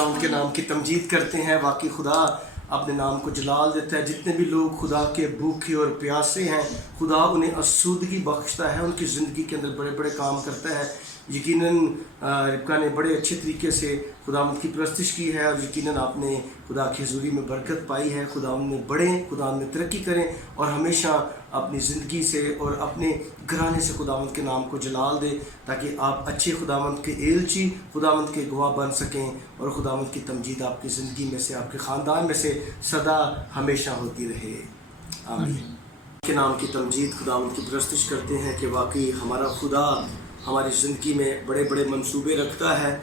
خداوند کے نام کی تمجید کرتے ہیں. واقعی خدا اپنے نام کو جلال دیتا ہے. جتنے بھی لوگ خدا کے بھوکے اور پیاسے ہیں خدا انہیں آسودگی بخشتا ہے, ان کی زندگی کے اندر بڑے بڑے کام کرتا ہے. یقیناً ربکا نے بڑے اچھے طریقے سے خداوند کی پرستش کی ہے, اور یقیناً آپ نے خدا کی حضوری میں برکت پائی ہے. خداوند میں بڑھیں, خداوند میں ترقی کریں, اور ہمیشہ اپنی زندگی سے اور اپنے گھرانے سے خداوند کے نام کو جلال دیں, تاکہ آپ اچھے خداوند کے ایلچی, خداوند کے گواہ بن سکیں, اور خداوند کی تمجید آپ کی زندگی میں سے, آپ کے خاندان میں سے سدا ہمیشہ ہوتی رہے. آمین. کے نام کی تمجید, خداوند کی پرستش کرتے ہیں کہ واقعی ہمارا خدا ہماری زندگی میں بڑے بڑے منصوبے رکھتا ہے,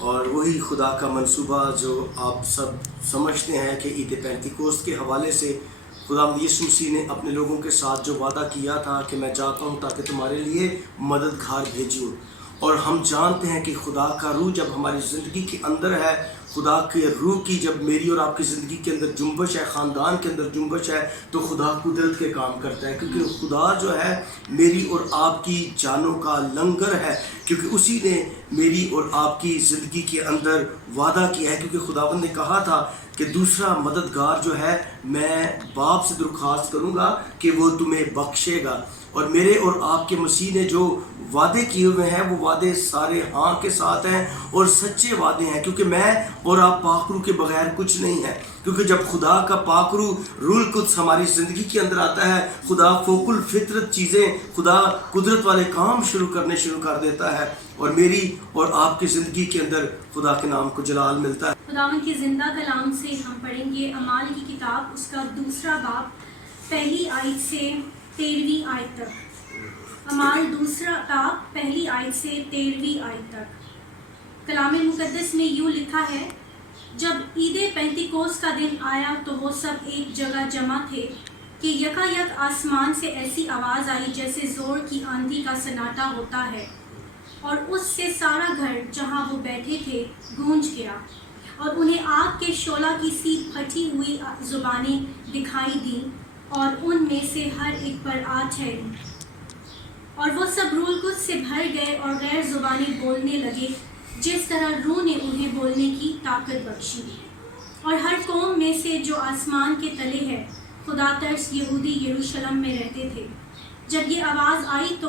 اور وہی خدا کا منصوبہ جو آپ سب سمجھتے ہیں کہ عید پینتیکوست کے حوالے سے خداوند یسوع مسیح نے اپنے لوگوں کے ساتھ جو وعدہ کیا تھا کہ میں جاتا ہوں تاکہ تمہارے لیے مددگار بھیجوں. اور ہم جانتے ہیں کہ خدا کا روح جب ہماری زندگی کے اندر ہے, خدا کے روح کی جب میری اور آپ کی زندگی کے اندر جنبش ہے, خاندان کے اندر جنبش ہے, تو خدا قدرت کے کام کرتا ہے, کیونکہ خدا جو ہے میری اور آپ کی جانوں کا لنگر ہے, کیونکہ اسی نے میری اور آپ کی زندگی کے اندر وعدہ کیا ہے. کیونکہ خداوند نے کہا تھا کہ دوسرا مددگار جو ہے میں باپ سے درخواست کروں گا کہ وہ تمہیں بخشے گا. اور میرے اور آپ کے مسیح نے جو وعدے کیے ہوئے ہیں وہ وعدے سارے ہاں کے ساتھ ہیں اور سچے وعدے ہیں, کیونکہ میں اور آپ پاک روح کے بغیر کچھ نہیں ہے. کیونکہ جب خدا کا پاک روح القدس ہماری زندگی کے اندر آتا ہے, خدا فوق الفطرت چیزیں, خدا قدرت والے کام شروع کر دیتا ہے, اور میری اور آپ کی زندگی کے اندر خدا کے نام کو جلال ملتا ہے. خداوند کے زندہ کلام سے ہم پڑھیں گے اعمال کی کتاب, اس کا 2 باب, پہلی آیت سے 13ویں آیت تک. اعمال 2 باب پہلی آیت سے 13ویں آیت تک. کلام مقدس میں یوں لکھا ہے, جب عید پینتیکوست کا دن آیا تو وہ سب ایک جگہ جمع تھے کہ یکایک آسمان سے ایسی آواز آئی جیسے زور کی آندھی کا سناٹا ہوتا ہے, اور اس سے سارا گھر جہاں وہ بیٹھے تھے گونج گیا, اور انہیں آگ کے شعلہ کی سی پھٹی ہوئی زبانیں دکھائی دیں, اور ان میں سے ہر ایک پر آ ٹھہری, اور وہ سب روح القدس سے بھر گئے اور غیر زبانیں بولنے لگے جس طرح روح نے انہیں بولنے کی طاقت بخشی. اور ہر قوم میں سے جو آسمان کے تلے ہے خدا ترس یہودی یروشلم میں رہتے تھے. جب یہ آواز آئی تو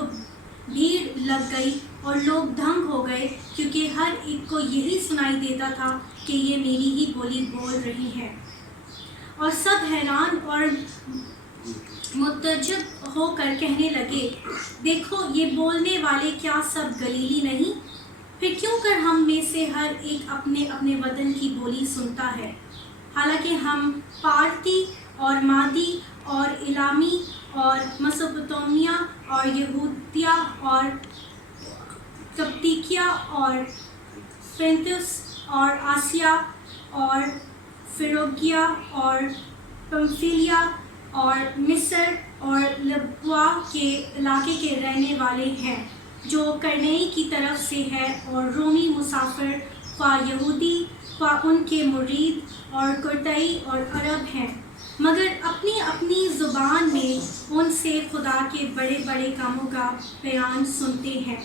بھیڑ لگ گئی اور لوگ دھنگ ہو گئے, کیونکہ ہر ایک کو یہی سنائی دیتا تھا کہ یہ میری ہی بولی بول رہی ہے. اور سب حیران اور متعجب ہو کر کہنے لگے, دیکھو یہ بولنے والے کیا سب گلیلی نہیں؟ پھر کیوں کر ہم میں سے ہر ایک اپنے اپنے وطن کی بولی سنتا ہے؟ حالانکہ ہم پارتی اور مادی اور الامی اور مسوپوتامیہ اور یہودیہ اور کپتیکیا اور پینتس اور آسیا اور فروگیا اور پمفیلیا اور مصر اور لبوا کے علاقے کے رہنے والے ہیں, جو کرنئی کی طرف سے ہے, اور رومی مسافر خواہ یہودی خواہ ان کے مرید, اور کرتئی اور عرب ہیں, مگر اپنی اپنی زبان میں ان سے خدا کے بڑے بڑے کاموں کا بیان سنتے ہیں.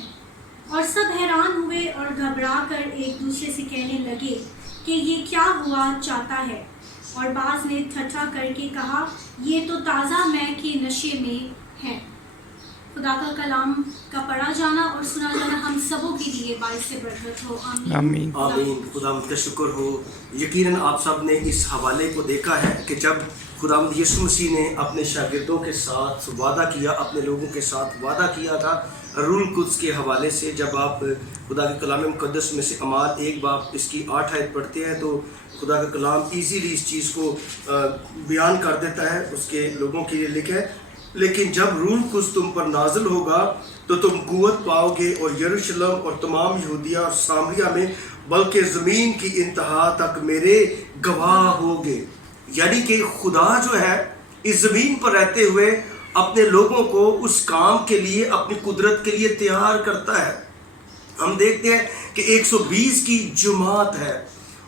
اور سب حیران ہوئے اور گھبرا کر ایک دوسرے سے کہنے لگے کہ یہ کیا ہوا چاہتا ہے, اور بعض نے ٹھٹھا کر کے کہا یہ تو تازہ مے کے نشے میں ہے. خدا کا کلام کا پڑھا جانا اور سنا جانا ہم سبوں کے لیے باعث برکت ہو. آمین. آمین. خداوند کا شکر ہو. یقیناً آپ سب نے اس حوالے کو دیکھا ہے کہ جب خداوند یسوع مسیح نے اپنے شاگردوں کے ساتھ وعدہ کیا, اپنے لوگوں کے ساتھ وعدہ کیا تھا روح القدس کے حوالے سے. جب آپ خدا کے کلام مقدس میں سے اعمال 1 باب اس کی 8 آیت پڑھتے ہیں تو خدا کا کلام ایزیلی اس چیز کو بیان کر دیتا ہے, اس کے لوگوں کے لیے لکھا ہے, لیکن جب روح القدس تم پر نازل ہوگا تو تم قوت پاؤ گے, اور یروشلم اور تمام یہودیہ اور سامریہ میں بلکہ زمین کی انتہا تک میرے گواہ ہوگے. یعنی کہ خدا جو ہے اس زمین پر رہتے ہوئے اپنے لوگوں کو اس کام کے لیے, اپنی قدرت کے لیے تیار کرتا ہے. ہم دیکھتے ہیں کہ 120 کی جماعت ہے,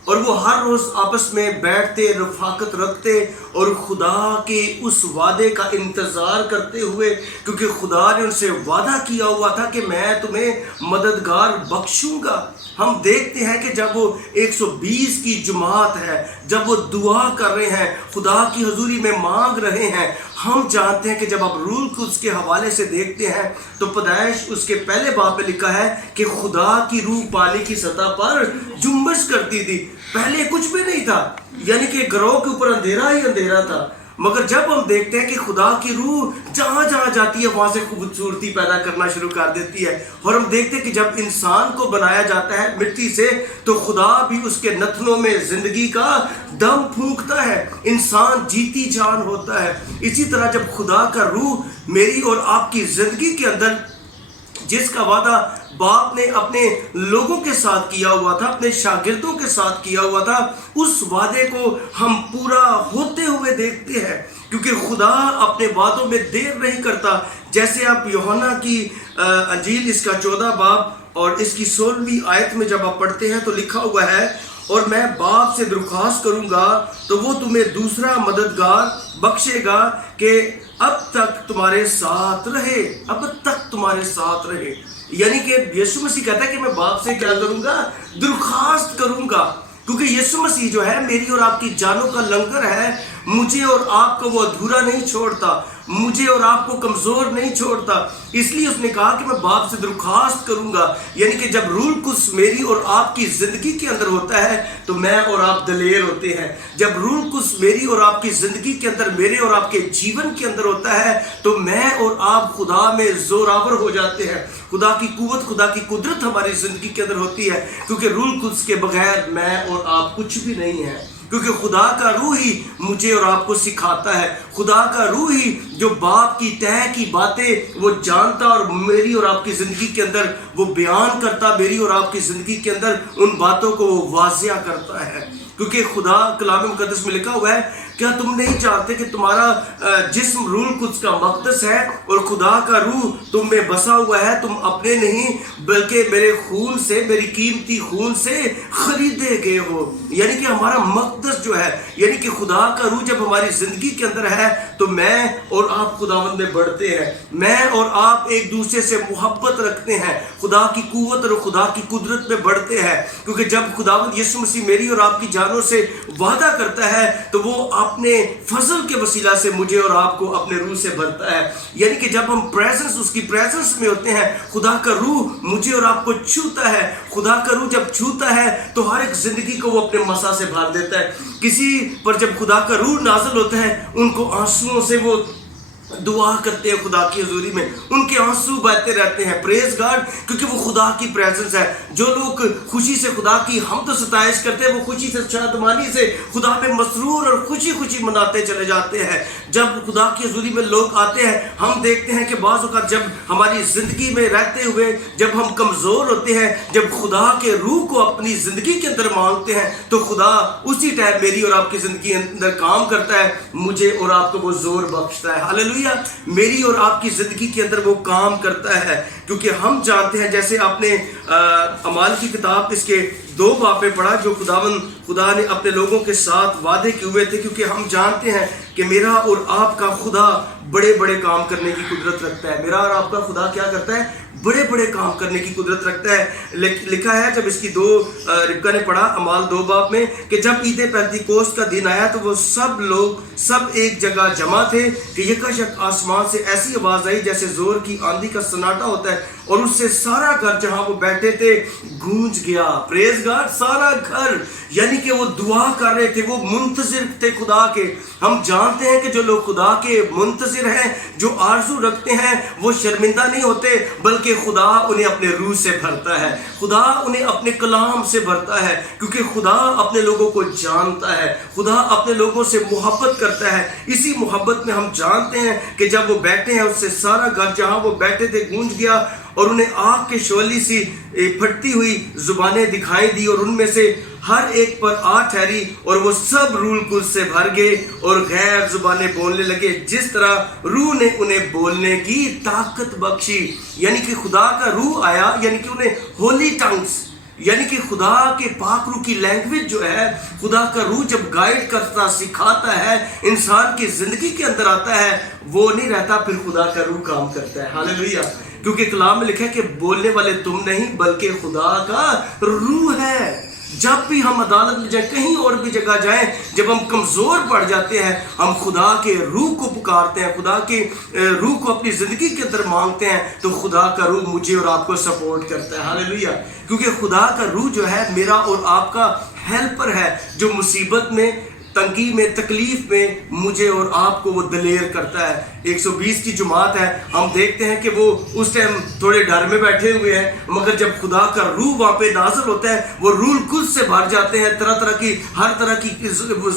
اور وہ ہر روز آپس میں بیٹھتے، رفاقت رکھتے اور خدا کے اس وعدے کا انتظار کرتے ہوئے، کیونکہ خدا نے ان سے وعدہ کیا ہوا تھا کہ میں تمہیں مددگار بخشوں گا۔ ہم دیکھتے ہیں کہ جب وہ 120 کی جماعت ہے، جب وہ دعا کر رہے ہیں، خدا کی حضوری میں مانگ رہے ہیں، ہم جانتے ہیں کہ جب آپ روح القدس کے حوالے سے دیکھتے ہیں تو پیدائش اس کے پہلے باب میں لکھا ہے کہ خدا کی روح پانی کی سطح پر جنبش کرتی تھی۔ پہلے کچھ بھی نہیں تھا، یعنی کہ گروہ کے اوپر اندھیرا ہی اندھیرا تھا، مگر جب ہم دیکھتے ہیں کہ خدا کی روح جہاں جہاں جاتی ہے وہاں سے خوبصورتی پیدا کرنا شروع کر دیتی ہے، اور ہم دیکھتے ہیں کہ جب انسان کو بنایا جاتا ہے مٹی سے تو خدا بھی اس کے نتنوں میں زندگی کا دم پھونکتا ہے، انسان جیتی جان ہوتا ہے۔ اسی طرح جب خدا کا روح میری اور آپ کی زندگی کے اندر، جس کا وعدہ باپ نے اپنے لوگوں کے ساتھ کیا ہوا تھا، اپنے شاگردوں کے ساتھ کیا ہوا تھا، اس وعدے کو ہم پورا ہوتے ہوئے دیکھتے ہیں، کیونکہ خدا اپنے وعدوں میں دیر نہیں کرتا۔ جیسے آپ یوحنا کی انجیل اس کا 14 باب اور اس کی 16ویں آیت میں جب آپ پڑھتے ہیں تو لکھا ہوا ہے، اور میں باپ سے درخواست کروں گا تو وہ تمہیں دوسرا مددگار بخشے گا کہ اب تک تمہارے ساتھ رہے، اب تک تمہارے ساتھ رہے۔ یعنی کہ یسوع مسیح کہتا ہے کہ میں باپ سے کیا کروں گا؟ درخواست کروں گا، کیونکہ یسوع مسیح جو ہے میری اور آپ کی جانوں کا لنگر ہے، مجھے اور آپ کو وہ ادھورا نہیں چھوڑتا، مجھے اور آپ کو کمزور نہیں چھوڑتا۔ اس لیے اس نے کہا کہ میں باپ سے درخواست کروں گا، یعنی کہ جب روح القدس میری اور آپ کی زندگی کے اندر ہوتا ہے تو میں اور آپ دلیر ہوتے ہیں۔ جب روح القدس میری اور آپ کی زندگی کے اندر، میرے اور آپ کے جیون کے اندر ہوتا ہے تو میں اور آپ خدا میں زوراور ہو جاتے ہیں۔ خدا کی قوت، خدا کی قدرت ہماری زندگی کے اندر ہوتی ہے، کیونکہ روح القدس کے بغیر میں اور آپ کچھ بھی نہیں ہیں، کیونکہ خدا کا روح ہی مجھے اور آپ کو سکھاتا ہے، خدا کا روح ہی جو باپ کی تہ کی باتیں وہ جانتا اور میری اور آپ کی زندگی کے اندر وہ بیان کرتا، میری اور آپ کی زندگی کے اندر ان باتوں کو وہ واضح کرتا ہے۔ کیونکہ خدا کلام مقدس میں لکھا ہوا ہے، کیا تم نہیں جانتے کہ تمہارا جسم روح القدس کا مقدس ہے اور خدا کا روح تم میں بسا ہوا ہے، تم اپنے نہیں بلکہ میرے خون سے، میری قیمتی خون سے خریدے گئے ہو۔ یعنی کہ ہمارا مقدس جو ہے، یعنی کہ خدا کا روح جب ہماری زندگی کے اندر ہے تو میں اور آپ خداوند میں بڑھتے ہیں، میں اور آپ ایک دوسرے سے محبت رکھتے ہیں، خدا کی قوت اور خدا کی قدرت میں بڑھتے ہیں، کیونکہ جب خداوند یسوع مسیح میری اور آپ کی جانوں سے وعدہ کرتا ہے تو وہ اپنے فضل کے وسیلہ سے مجھے اور آپ کو اپنے روح سے بھرتا ہے۔ یعنی کہ جب ہم اس کی پریزنس میں ہوتے ہیں، خدا کا روح مجھے اور آپ کو چھوتا ہے۔ خدا کا روح جب چھوتا ہے تو ہر ایک زندگی کو وہ اپنے مسا سے بھر دیتا ہے۔ کسی پر جب خدا کا روح نازل ہوتا ہے، ان کو آنسوؤں سے وہ دعا کرتے ہیں خدا کی حضوری میں، ان کے آنسو بہتے رہتے ہیں، پریز گاڈ، کیونکہ وہ خدا کی پریزنس ہے۔ جو لوگ خوشی سے خدا کی حمد و ستائش کرتے ہیں وہ خوشی سے، شادمانی سے خدا میں مسرور اور خوشی خوشی مناتے چلے جاتے ہیں۔ جب خدا کی حضوری میں لوگ آتے ہیں، ہم دیکھتے ہیں کہ بعض اوقات جب ہماری زندگی میں رہتے ہوئے جب ہم کمزور ہوتے ہیں، جب خدا کے روح کو اپنی زندگی کے اندر مانگتے ہیں تو خدا اسی ٹائم میری اور آپ کی زندگی کے اندر کام کرتا ہے، مجھے اور آپ کو وہ زور بخشتا ہے۔ ہاللیلویا، میری اور آپ کی زندگی کے اندر وہ کام کرتا ہے، کیونکہ ہم جانتے ہیں، جیسے آپ نے اعمال کی کتاب اس کے 2 باب میں پڑھا، جو خدا نے اپنے لوگوں کے ساتھ وعدے کیے ہوئے تھے، کیونکہ ہم جانتے ہیں کہ میرا اور آپ کا خدا بڑے بڑے کام کرنے کی قدرت رکھتا ہے۔ میرا اور آپ کا خدا کیا کرتا ہے؟ بڑے بڑے کام کرنے کی قدرت رکھتا ہے۔ لکھا ہے جب اس کی ربکہ نے پڑھا اعمال 2 باب میں کہ جب عید پینتیکوست کا دن آیا تو وہ سب لوگ ایک جگہ جمع تھے کہ یکایک آسمان سے ایسی آواز آئی جیسے زور کی آندھی کا سناٹا ہوتا ہے، اور اس سے سارا گھر جہاں وہ بیٹھے تھے گونج گیا۔ پریز گاڈ، سارا گھر، یعنی کہ وہ دعا کر رہے تھے، وہ منتظر تھے خدا کے۔ ہم جانتے ہیں کہ جو لوگ خدا کے منتظر ہیں، جو آرزو رکھتے ہیں، وہ شرمندہ نہیں ہوتے، بلکہ خدا انہیں اپنے روح سے بھرتا ہے، خدا انہیں اپنے کلام سے بھرتا ہے، کیونکہ خدا اپنے لوگوں کو جانتا ہے، خدا اپنے لوگوں سے محبت کرتا ہے۔ اسی محبت میں ہم جانتے ہیں کہ جب وہ بیٹھے ہیں، اس سے سارا گھر جہاں وہ بیٹھے تھے گونج گیا، اور انہیں آگ کے شعلے سی پھٹتی ہوئی زبانیں دکھائی دی، اور ان میں سے ہر ایک پر آ ٹھہری، اور وہ سب روح القدس سے بھر گئے اور غیر زبانیں بولنے لگے جس طرح روح نے انہیں بولنے کی طاقت بخشی۔ یعنی کہ خدا کا روح آیا، یعنی کہ انہیں ہولی ٹنگز، یعنی کہ خدا کے پاک روح کی لینگویج جو ہے، خدا کا روح جب گائیڈ کرتا سکھاتا ہے، انسان کی زندگی کے اندر آتا ہے، وہ نہیں رہتا، پھر خدا کا روح کام کرتا ہے. ہاللیلویہ. کیونکہ کلام میں لکھا ہے کہ بولنے والے تم نہیں بلکہ خدا کا روح ہے. جب بھی ہم عدالت میں جائیں، کہیں اور بھی جگہ جائیں، جب ہم کمزور پڑ جاتے ہیں، ہم خدا کے روح کو پکارتے ہیں، خدا کے روح کو اپنی زندگی کے اندر مانگتے ہیں، تو خدا کا روح مجھے اور آپ کو سپورٹ کرتا ہے. ہاللیلویہ. کیونکہ خدا کا روح جو ہے میرا اور آپ کا ہیلپر ہے، جو مصیبت میں، تنگی میں، تکلیف میں مجھے اور آپ کو وہ دلیر کرتا ہے. 120 کی جماعت ہے، ہم دیکھتے ہیں کہ وہ اس ٹائم تھوڑے ڈر میں بیٹھے ہوئے ہیں، مگر جب خدا کا روح وہاں پہ نازل ہوتا ہے، وہ روح القدس سے بھر جاتے ہیں، طرح طرح کی، ہر طرح کی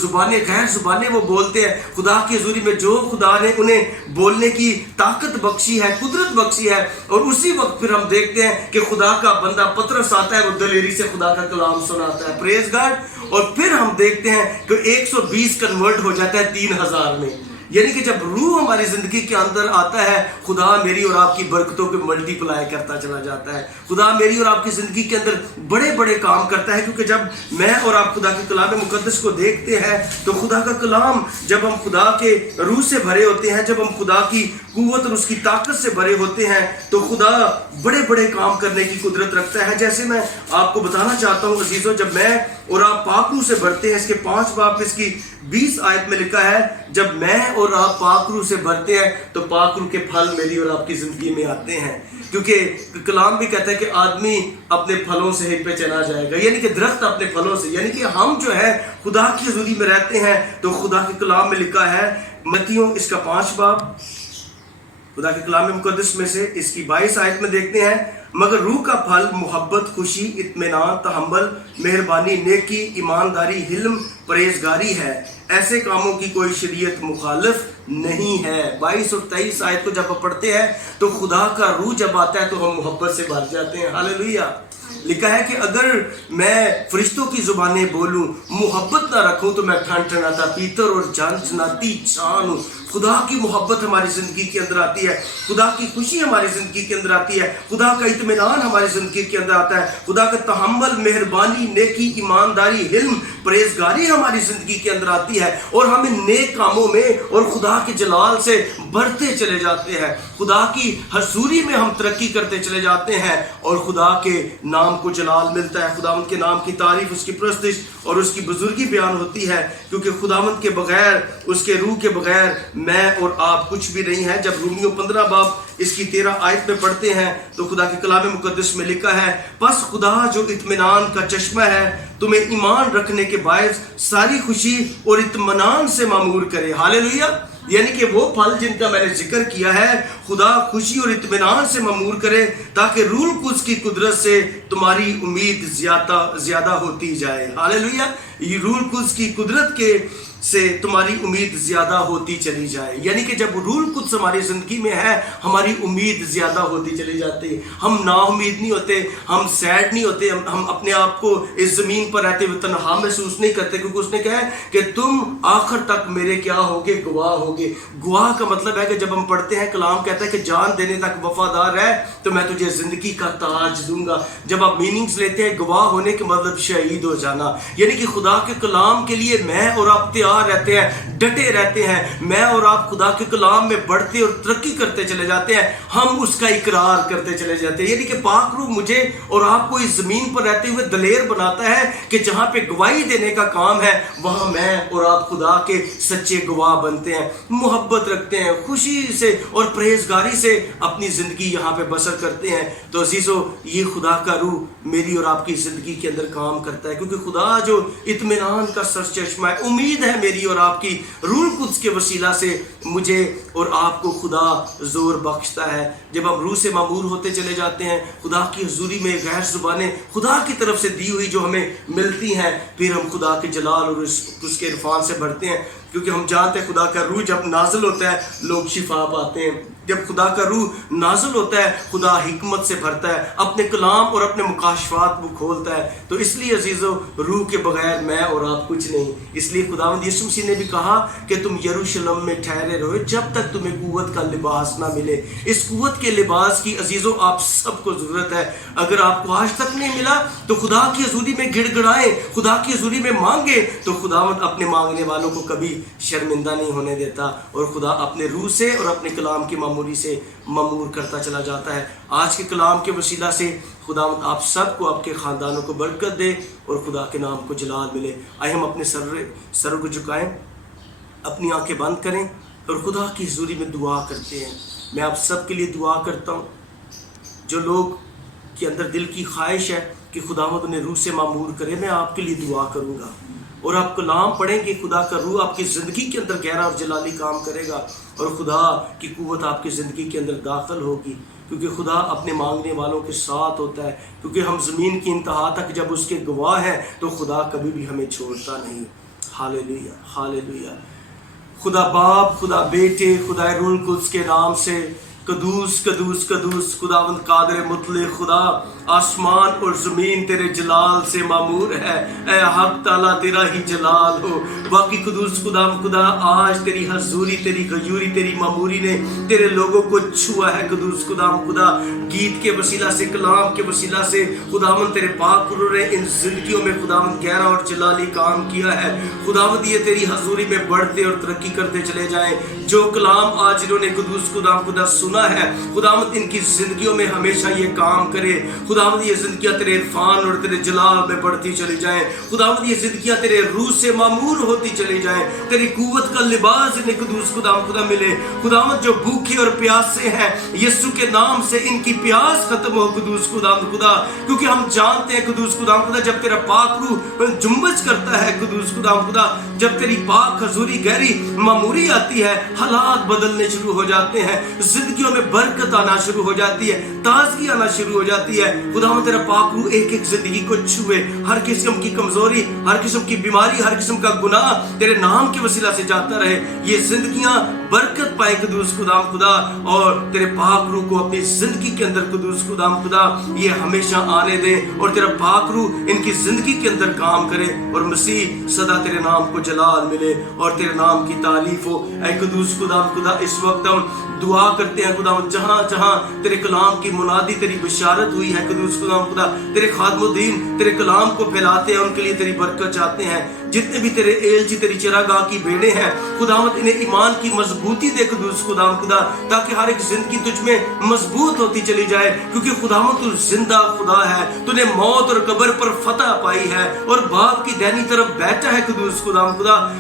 زبانیں، غیر زبانیں وہ بولتے ہیں. خدا کی حضوری میں جو خدا نے انہیں بولنے کی طاقت بخشی ہے، قدرت بخشی ہے. اور اسی وقت پھر ہم دیکھتے ہیں کہ خدا کا بندہ پطرس آتا ہے، وہ دلیری سے خدا کا کلام سناتا ہے. پریز گاڈ. اور پھر ہم دیکھتے ہیں کہ 120 کنورٹ ہو جاتا ہے 3000 میں. یعنی کہ جب روح ہماری زندگی کے اندر آتا ہے، خدا میری اور آپ کی برکتوں کو ملٹی پلائی کرتا چلا جاتا ہے. خدا میری اور آپ کی زندگی کے اندر بڑے بڑے کام کرتا ہے. کیونکہ جب میں اور آپ خدا کے کلام مقدس کو دیکھتے ہیں، تو خدا کا کلام، جب ہم خدا کے روح سے بھرے ہوتے ہیں، جب ہم خدا کی قوت اور اس کی طاقت سے بھرے ہوتے ہیں، تو خدا بڑے بڑے کام کرنے کی قدرت رکھتا ہے. جیسے میں آپ کو بتانا چاہتا ہوں عزیزوں، جب میں اور آپ پاک روح سے بھرتے ہیں، اس کے 5 باب اس کی 20 آیت میں لکھا ہے، جب میں اور آپ پاک روح سے بھرتے ہیں تو پاک روح کے پھل میری اور آپ کی زندگی میں آتے ہیں. کیونکہ کلام بھی کہتا ہے کہ آدمی اپنے پھلوں سے ہی پہ چلا جائے گا، یعنی کہ درخت اپنے پھلوں سے. یعنی کہ ہم جو ہے خدا کی حضوری میں رہتے ہیں، تو خدا کے کلام میں لکھا ہے، متیوں اس کا 5 باب، خدا کے کلام مقدس میں سے اس کی 22 آیت میں دیکھتے ہیں، مگر روح کا پھل محبت، خوشی، اطمینان، تحمل، مہربانی، نیکی، ایمانداری، حلم، پرہیزگاری ہے. ایسے کاموں کی کوئی شریعت مخالف نہیں ہے. 22 اور 23 آیت کو جب ہم پڑھتے ہیں تو خدا کا روح جب آتا ہے تو ہم محبت سے بھر جاتے ہیں. ہاللیلویہ. لکھا ہے کہ اگر میں فرشتوں کی زبانیں بولوں، محبت نہ رکھوں تو میں ٹھنٹھناتا پیتر اور جھنجھناتی چھان ہوں. خدا کی محبت ہماری زندگی کے اندر آتی ہے، خدا کی خوشی ہماری زندگی کے اندر آتی ہے، خدا کا اطمینان ہماری زندگی کے اندر آتا ہے، خدا کا تحمل، مہربانی، نیکی، ایمانداری، حلم، پرہیزگاری ہماری زندگی کے اندر آتی ہے، اور ہم ان نیک کاموں میں اور خدا کے جلال سے بڑھتے چلے جاتے ہیں. خدا کی حضوری میں ہم ترقی کرتے چلے جاتے ہیں، اور خدا کے نام کو جلال ملتا ہے. خداوند کے نام کی تعریف، اس کی پرستش اور اس کی بزرگی بیان ہوتی ہے. کیونکہ خداوند کے بغیر، اس کے روح کے بغیر میں اور آپ کچھ بھی نہیں ہے. جب رومیو 15 باب اس کی 13 آیت میں پڑھتے ہیں تو خدا کے کلام مقدس میں لکھا ہے، پس خدا جو اطمینان کا چشمہ ہے تمہیں ایمان رکھنے کے باعث ساری خوشی اور اطمینان سے معمور کرے. ہاللیلویہ. یعنی کہ وہ پھل جن کا میں نے ذکر کیا ہے، خدا خوشی اور اطمینان سے معمور کرے، تاکہ روح القدس کی قدرت سے تمہاری امید زیادہ ہوتی جائے. ہاللیلویہ. یہ روح القدس کی قدرت کے سے تمہاری امید زیادہ ہوتی چلی جائے. یعنی کہ جب روح القدس ہماری زندگی میں ہے، ہماری امید زیادہ ہوتی چلی جاتی ہے. ہم نا امید نہیں ہوتے، ہم سیڈ نہیں ہوتے، ہم اپنے آپ کو اس زمین پر رہتے ہوئے تنہا محسوس نہیں کرتے. کیونکہ اس نے کہا ہے کہ تم آخر تک میرے کیا ہوگے؟ گواہ ہوگے. گواہ کا مطلب ہے کہ جب ہم پڑھتے ہیں کلام کہتا ہے کہ جان دینے تک وفادار ہے تو میں تجھے زندگی کا تاج دوں گا. جب آپ میننگز لیتے ہیں گواہ ہونے کے مطلب شہید ہو جانا. یعنی کہ خدا کے کلام کے لیے میں اور آپ تیار رہتے ہیں، ڈٹے رہتے ہیں. میں اور آپ خدا کے کلام میں بڑھتے اور ترقی کرتے چلے جاتے ہیں، ہم اس کا اقرار کرتے چلے جاتے ہیں. یعنی کہ پاک روح مجھے اور آپ کو اس زمین پر رہتے ہوئے دلیر بناتا ہے کہ جہاں پہ گواہی دینے کا کام ہے وہاں میں اور آپ خدا کے سچے گواہ بنتے ہیں، محبت رکھتے ہیں، خوشی سے اور پرہیزگاری سے اپنی زندگی یہاں پہ بسر کرتے ہیں. تو عزیزو، یہ خدا کا روح میری اور آپ کی زندگی کے اندر کام کرتا ہے. کیونکہ خدا جو اطمینان کا سرچشمہ ہے، امید ہے میری اور آپ کی، روح القدس کے وسیلہ سے مجھے اور آپ کو خدا زور بخشتا ہے. جب ہم روح سے معمور ہوتے چلے جاتے ہیں، خدا کی حضوری میں غیر زبانیں خدا کی طرف سے دی ہوئی جو ہمیں ملتی ہیں، پھر ہم خدا کے جلال اور اس کے عرفان سے بڑھتے ہیں. کیونکہ ہم جانتے ہیں خدا کا روح جب نازل ہوتا ہے لوگ شفا پاتے ہیں. جب خدا کا روح نازل ہوتا ہے خدا حکمت سے بھرتا ہے, اپنے کلام اور اپنے مکاشفات وہ کھولتا ہے. تو اس لیے عزیزو روح کے بغیر میں اور آپ کچھ نہیں. اس لیے خداوند یسوع مسیح نے بھی کہا کہ تم یروشلم میں ٹھہرے رہو جب تک تمہیں قوت کا لباس نہ ملے. اس قوت کے لباس کی عزیزو آپ سب کو ضرورت ہے. اگر آپ کو آج تک نہیں ملا تو خدا کی حضوری میں گڑ گڑائیں, خدا کی حضوری میں مانگے, تو خداوند اپنے مانگنے والوں کو کبھی شرمندہ نہیں ہونے دیتا, اور خدا اپنے روح سے اور اپنے کلام کی معمولی سے مامور کرتا چلا جاتا ہے. آج کے کلام کے وسیلہ سے خداوند آپ سب کو, آپ کے خاندانوں کو برکت دے اور خدا کے نام کو جلال ملے. آئے ہم اپنے سر کو جھکائیں, اپنی آنکھیں بند کریں اور خدا کی حضوری میں دعا کرتے ہیں. میں آپ سب کے لیے دعا کرتا ہوں جو لوگ کے اندر دل کی خواہش ہے کہ خداوند انہیں روح سے معمور کرے, میں آپ کے لیے دعا کروں گا اور آپ کلام پڑھیں گے. خدا کا روح آپ کی زندگی کے اندر گہرا اور جلالی کام کرے گا اور خدا کی قوت آپ کی زندگی کے اندر داخل ہوگی, کیونکہ خدا اپنے مانگنے والوں کے ساتھ ہوتا ہے. کیونکہ ہم زمین کی انتہا تک جب اس کے گواہ ہیں تو خدا کبھی بھی ہمیں چھوڑتا نہیں. ہاللیلویا, ہاللیلویا. خدا باپ, خدا بیٹے, خدا روح القدس کے نام سے قدوس قدوس قدوس خداوند قادر مطلق خدا, آسمان اور زمین تیرے جلال سے معمور ہے. اے حق تعالیٰ تیرا ہی جلال ہو. باقی قدوس خدا آج تیری حضوری, تیری غیوری, تیری معموری نے تیرے لوگوں کو چھوا ہے. قدوس خدا گیت کے وسیلہ سے, کلام کے وسیلہ سے خداوند تیرے پاک روح نے ان زندگیوں میں خداوند گہرا اور جلالی کام کیا ہے. خداوند یہ تیری حضوری میں بڑھتے اور ترقی کرتے چلے جائیں. جو کلام آج انہوں نے قدوس خدا سنا ہے خداوند ان کی زندگیوں میں ہمیشہ یہ کام کرے. خداوند یہ زندگیاں تیرے عرفان اور تیرے جلال میں بڑھتی چلی جائیں. خداوند یہ زندگیاں تیرے روح سے معمور ہوتی چلی جائیں. تیری قوت کا لباس انہیں قدوس خدا ملے. خداوند جو بھوکے اور پیاسے ہیں یسوع کے نام سے ان کی پیاس ختم ہو قدوس خدا, کیونکہ ہم جانتے ہیں قدوس خدا جب تیرا پاک روح جنبش کرتا ہے قدوس خدا, جب تیری پاک حضوری گہری معموری آتی ہے حالات بدلنے شروع ہو جاتے ہیں, زندگیوں میں برکت آنا شروع ہو جاتی ہے, تازگی آنا شروع ہو جاتی ہے. خداوند تیرا پاک روح ایک ایک زندگی کو چھوئے, ہر قسم کی کمزوری, ہر قسم کی بیماری, ہر قسم کا گناہ تیرے نام کے وسیلہ سے جاتا رہے. یہ زندگیاں برکت پائے قدوس خدا, اور تیرے پاک روح کو اپنی زندگی کے اندر قدوس خدا یہ ہمیشہ آنے دے, اور تیرا پاک روح ان کی زندگی کے اندر کام کرے, اور مسیح سدا تیرے نام کو جلال ملے اور تیرے نام کی تعریف ہو. اے قدوس خدا اس وقت ہم دعا کرتے ہیں خداوند جہاں جہاں تیرے کلام کی منادی, تیری بشارت ہوئی ہے قدوس خدا, تیرے خادم الدین تیرے کلام کو پھیلاتے ہیں, ان کے لیے تیری برکت چاہتے ہیں. جتنے بھی تیرے ایلچی تیری چراگاہ کی بھیڑیں ہیں خداوند انہیں ایمان کی مضبوطی دے قدوس خدا, تاکہ ہر ایک زندگی تجھ میں مضبوط ہوتی چلی جائے. کیونکہ خداوند تو زندہ خدا ہے, تو نے موت اور قبر پر فتح پائی ہے اور باپ کی دہنی طرف بیٹھا ہے قدوس خدا,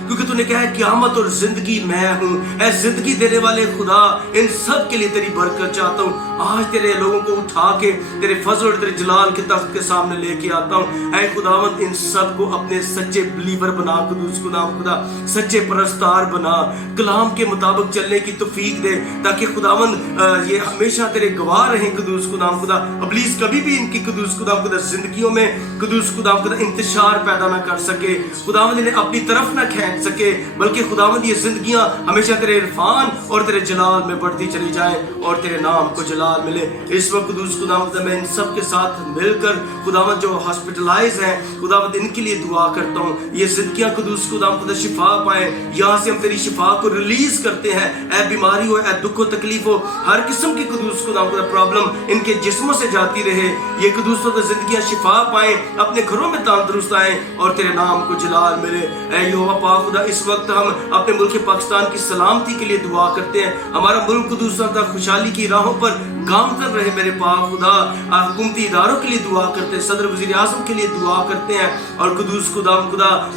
کیونکہ تو نے کہا ہے قیامت اور زندگی میں ہوں. اے زندگی دینے والے خدا, ان سب کے لیے تیری برکت چاہتا ہوں. آج تیرے لوگوں کو اٹھا کے تیرے فضل اور تیرے جلال کے تخت کے سامنے لے کے آتا ہوں. اے خداوند ان سب کو اپنے سچے بلیور بنا قدوس خدا, سچے پرستار بنا, کلام کے مطابق چلنے کی توفیق دے, تاکہ خداوند یہ ہمیشہ تیرے گواہ رہیں قدوس خدا. ابلیس کبھی بھی ان کی قدوس خدا زندگیوں میں قدوس خدا انتشار پیدا نہ کر سکے, خداوند انہیں اپنی طرف نہ کھینچ سکے, بلکہ خداوند یہ زندگیاں ہمیشہ تیرے عرفان اور تیرے جلال میں بڑھتی چلی جائیں اور تیرے نام کو جلال ملے. اس وقت قدوس خداوند میں ان سب کے ساتھ مل کر خداوند جو ہاسپٹلائز ہیں خداوند ان کے لیے دعا کرتا ہوں. یہ زندگیاں قدوس خداوند شفا پائیں, یہاں سے ہم تیری شفا کو ریلیز کرتے ہیں. اے بیماری ہو, اے دکھ و تکلیف ہو, ہر قسم کی قدوس خداوند پرابلم ان کے جسموں سے جاتی رہے. یہ قدوس خدا زندگیاں شفا پائیں, اپنے گھروں میں تندرست آئیں اور تیرے نام کو جلال ملے. اے یہوہ پاک خدا, اس وقت ہم اپنے ملک پاکستان کی سلامتی کے لیے دعا کرتے ہیں. ہمارا ملک قدوس خدا خوشحالی کی راہوں پر گامزن رہے میرے پاک خدا. حکومتی اداروں کے لیے دعا کرتے ہیں, صدر وزیر اعظم کے لیے دعا کرتے ہیں, اور قدوس خدا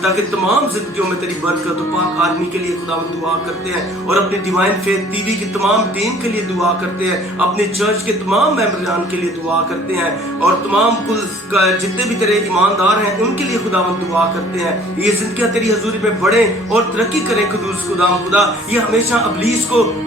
تاکہ تمام زندگیوں میں تیری برکت. پاک آدمی کے لیے خدا دعا کرتے ہیں, اور اپنی ڈیوائن فیتھ ٹی وی کی تمام ٹیم کے لیے دعا کرتے ہیں, اپنے چرچ کے تمام ممبران کے لیے دعا کرتے ہیں, اور تمام کل جتنے بھی تیرے ایماندار ہیں ان کے لیے خداوند دعا کرتے ہیں. یہ زندگیاں تیری حضوری میں بڑھیں اور ترقی کریں قدوس خدا. یہ ہمیشہ ابلیس کو